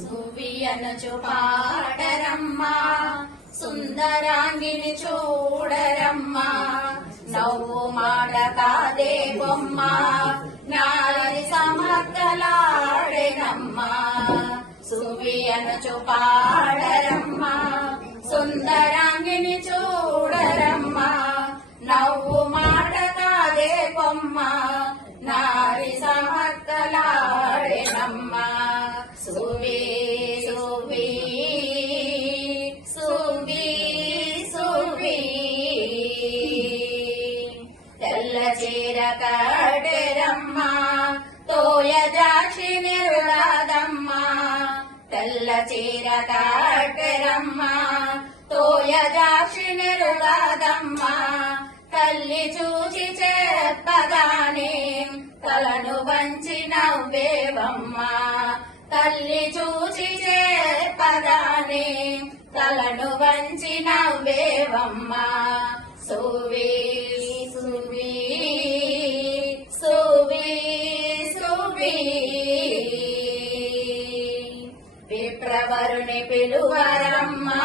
సువియనచు పాడరమ్మా సుందరాంగిని చూడరమ్మా నవ్వు మాట కాదే బొమ్మ నారి సమర్థలాడెనమ్మా సువియనచు పాడరమ్మా సుందరాంగిని చూడరమ్మా నవ్వు మాట కాదే బొమ్మ నారి సమర్థలాడెనమ్మా సువి సువి సువి సువి తెల్ల చీర కట్టెరమ్మా తోయ జాక్షి నిరుగాదమ్మా తెల్ల చీర కట్టెరమ్మా తోయ జాక్షి నిరుగాదమ్మా తల్లి చూచి చెప్పగానే తలను వంచి నవ్వేవమ్మా తల్లి చూచి చెప్పగానే తలను వంచి నవ్వేవమ్మా సువి సువి సువి సువి విప్రవరుని పిలువరమ్మా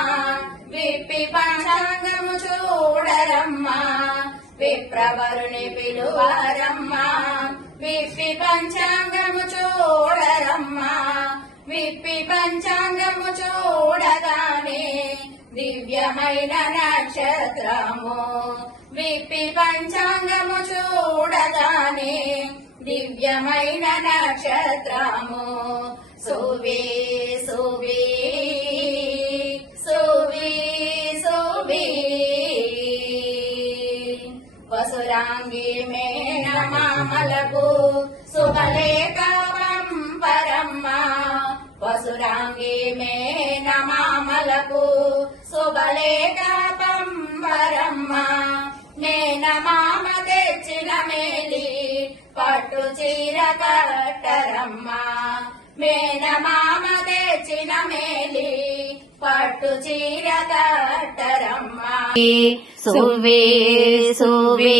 విప్పి పంచాంగము చూడరమ్మా విప్రవరుని పిలువరమ్మా విప్పి పంచాంగము చూడరమ్మా విప్పి పంచాంగము చూడగానే దివ్యమైన నక్షత్రము విప్పి పంచాంగము చూడగానే దివ్యమైన నక్షత్రము సువి సువి సువి సువి వసురాంగి మేనమామలకు శుభలేఖ పంపరమ్మా వసురాంగి మేనమామలకు శుభలేఖ పంపరమ్మా మేనమామ తెచ్చిన మేలి పట్టు చీర కట్టరమ్మా మేనమామ తెచ్చిన మేలి పట్టు చీర కట్టరమ్మా సువి సువి